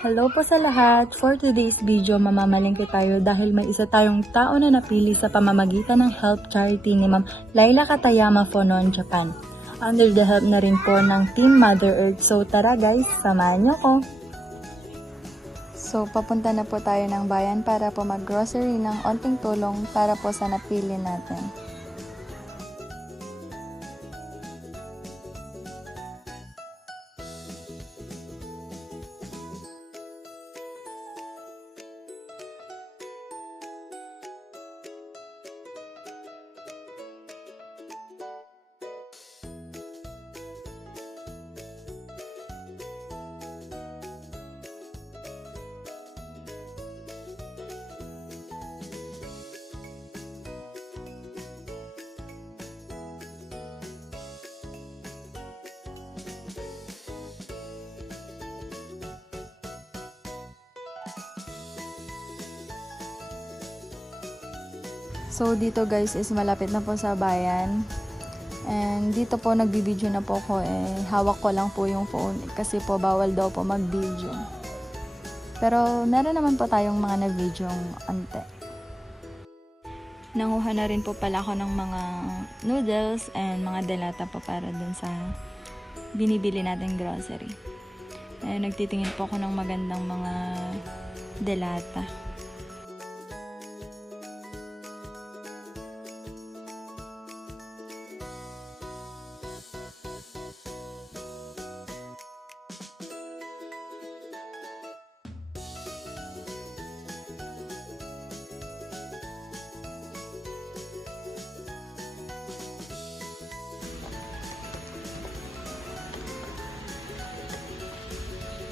Hello po sa lahat! For today's video, mamamalengke tayo dahil may isa tayong tao na napili sa pamamagitan ng help charity ni Ma'am Laila Katayama Phonon, Japan. Under the help na rin po ng Team Mother Earth. So tara guys, samahan nyo ko! So papunta na po tayo ng bayan para po mag-grocery ng onting tulong para po sa napili natin. So dito guys is malapit na po sa bayan. And dito po nagbibideo na po ako, hawak ko lang po yung phone kasi po bawal daw po mag-video. Pero meron naman po tayong mga na-videong ante. Nanguha na rin po pala ako ng mga noodles and mga delata po para dun sa binibili natin grocery. Nagtitingin po ako ng magandang mga delata.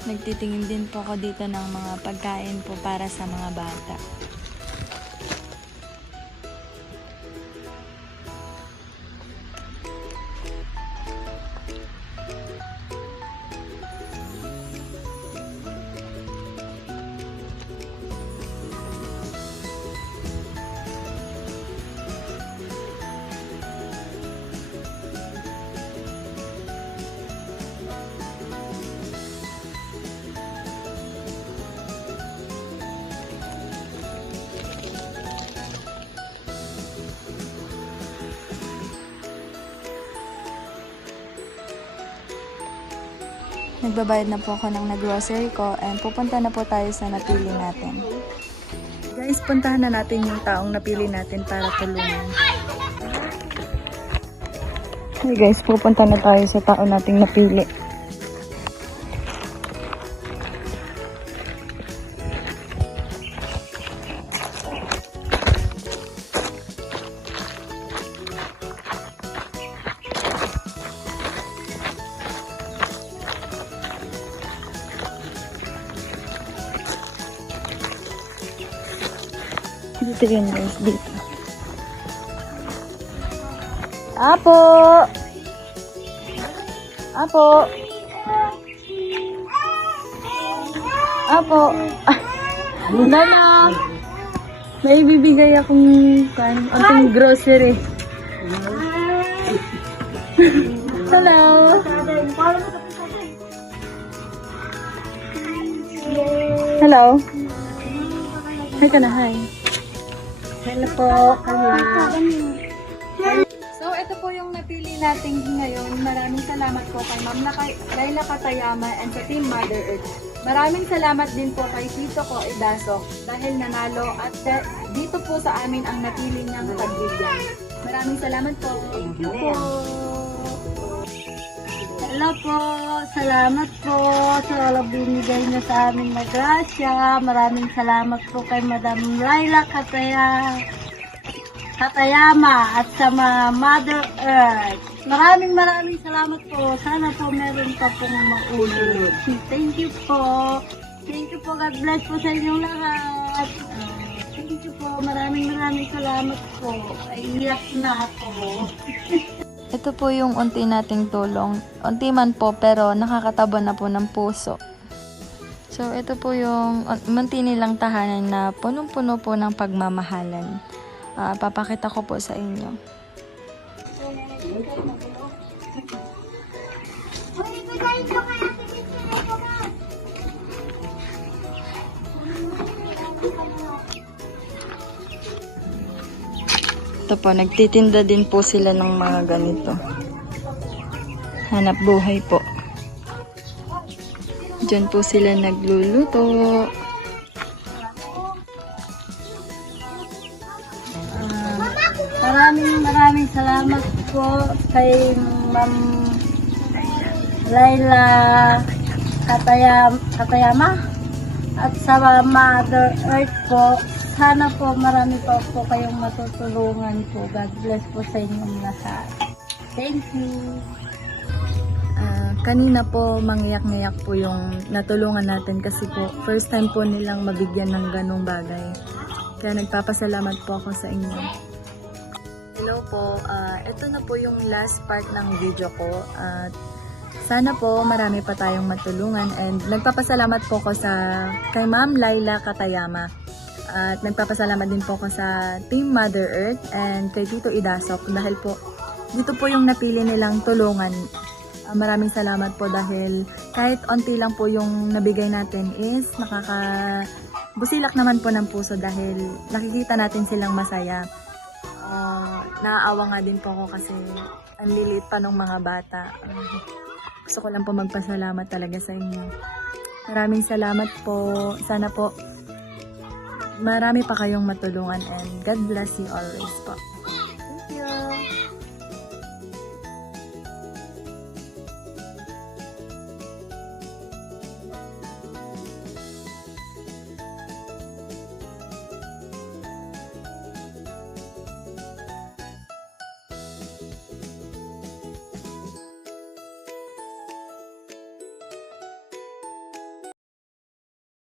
Nagtitingin din po ako dito ng mga pagkain po para sa mga bata. Nagbabayad na po ako ng nag-grocery ko and pupunta na po tayo sa napili natin. Guys, puntahan na natin yung taong napili natin para tulungan. Hey guys, pupunta na tayo sa tao nating napili. Dito yun guys, dito. Apo! Apo! Apo! Nana! May bibigay akong onting grocery. Hello! Hello! Hi ka na, hi. Hello po, So, ito po yung napili natin ngayon. Maraming salamat po kay Ma'am Laila Katayama and sa Team Mother Earth. Maraming salamat din po kay Tito ko Idaso dahil nanalo at dito po sa amin ang napili niyang pagbigyan. Maraming salamat po. Thank you po. Hello po, salamat po sa binigay niyo sa amin na grasya. Maraming salamat po kay Madam Laila Katayama at sa Mother Earth. Maraming salamat po. Sana po meron pa pong maulit. Thank you po. Thank you po. God bless po sa inyong lahat. Thank you po. Maraming salamat po. Iyak na ako. Ito po yung unti nating tulong. Unti man po pero nakakataba na po ng puso. So ito po yung unti nilang tahanan na punong-puno po ng pagmamahalan. Papakita ko po sa inyo. Ito po, nagtitinda din po sila ng mga ganito. Hanap buhay po. Diyan po sila nagluluto. Maraming salamat po kay Ma'am Laila Katayama at sa Mother Earth po. Sana po marami pa po kayong matutulungan po. God bless po sa inyong lahat. Thank you. Kanina po mangyak-ngyak po yung natulungan natin kasi po first time po nilang mabigyan ng ganong bagay. Kaya nagpapasalamat po ako sa inyo. Hello po, ito na po yung last part ng video ko at sana po marami pa tayong matulungan and nagpapasalamat po ko kay Ma'am Laila Katayama at nagpapasalamat din po ko sa Team Mother Earth and kay Tito Idasok dahil po dito po yung napili nilang tulungan. Maraming salamat po dahil kahit onti lang po yung nabigay natin is nakakabusilak naman po ng puso dahil nakikita natin silang masaya. Naaawa nga din po ako kasi ang liliit pa ng mga bata. Gusto ko lang po magpasalamat talaga sa inyo. Maraming salamat po. Sana po marami pa kayong matulungan and God bless you always po.